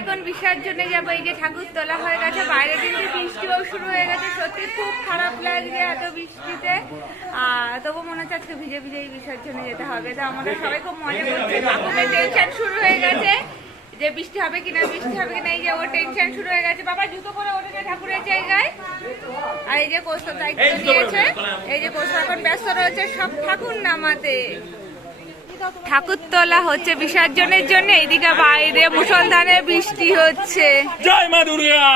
এখন বিসর্জনে যাবো। এই যে ঠাকুর তোলা হয়ে গেছে, বাইরে কিন্তু বৃষ্টিও শুরু হয়ে গেছে। সত্যি খুব খারাপ লাগছে এত বৃষ্টিতে। তবু মনে হচ্ছে আজকে ভিজে ভিজে বিসর্জনে যেতে হবে। তো আমাদের সবাই খুব মজা করছে, ঠাকুরের টেনশন শুরু হয়ে গেছে যে বৃষ্টি হবে কিনা, বৃষ্টি হবে কিনা। এই যে ওর টেনশন শুরু হয়ে গেছে। বাবা জুতো পরে ওঠে ঠাকুরের জায়গায়। আর এই যে কৌস্তব দায়িত্ব নিয়েছে। এই যে কৌস্তব এখন ব্যস্ত রয়েছে সব ঠাকুর নামাতে। ঠাকুর তোলা হচ্ছে বিসর্জনের জন্য। এইদিকে বাইরে মুষলধারে বৃষ্টি হচ্ছে। জয় মা দুর্গা।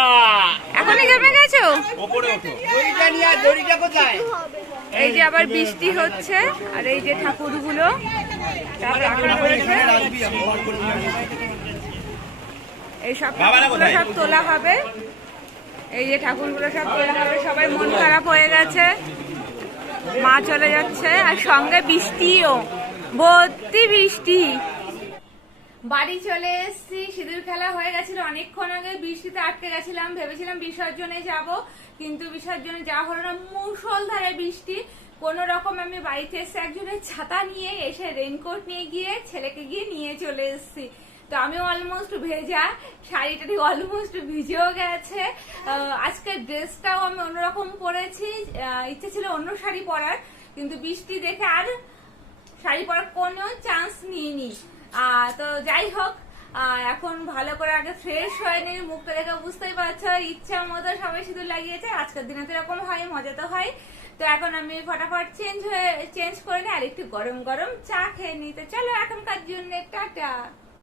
এখনই জমে গেছো? ওপরে ওঠো। এই যে আবার বৃষ্টি হচ্ছে। আর এই যে ঠাকুরগুলো এই সব ঠাকুরগুলো সব তোলা হবে। এই যে ঠাকুরগুলো সব তোলা হবে। সবাই মন খারাপ হয়ে গেছে, মা চলে যাচ্ছে। আর সঙ্গে বৃষ্টিও, ভর্তি বৃষ্টি। বাড়ি চলে এসেছি। সিঁদুর খেলা হয়ে গেছিল অনেকক্ষণ আগে। বৃষ্টিতে আটকে গেছিলাম, ভেবেছিলাম বিসর্জনে যাব, কিন্তু বিসর্জনে যাওয়া হলো না। মুষলধারে বৃষ্টি। কোন রকম আমি বাড়িতে এসে একজনের ছাতা নিয়ে এসে রেনকোট নিয়ে গিয়ে ছেলেকে গিয়ে নিয়ে চলে এসেছি। তো আমি অলমোস্ট ভেজা, শাড়িটা অলমোস্ট ভিজেও গেছে। আজকে ড্রেসটাও আমি অন্যরকম পরেছি। ইচ্ছে ছিল অন্য শাড়ি পরার, কিন্তু বৃষ্টি দেখে আর শাড়ি পরার কোনো চান্স নিইনি। তো যাই হোক, এখন ভালো করে আগে ফ্রেশ হয়ে নিই। মুখটা দেখে বুঝতেই পারছো ইচ্ছা মতো সবাই সিঁদুর লাগিয়েছে। আজকের দিনে তো এরকম হয়, মজা তো হয়। তো এখন আমি ফটাফট চেঞ্জ করে নিই আর একটু গরম গরম চা খেয়ে নিই। তো চলো এখনকার জন্য টাটা।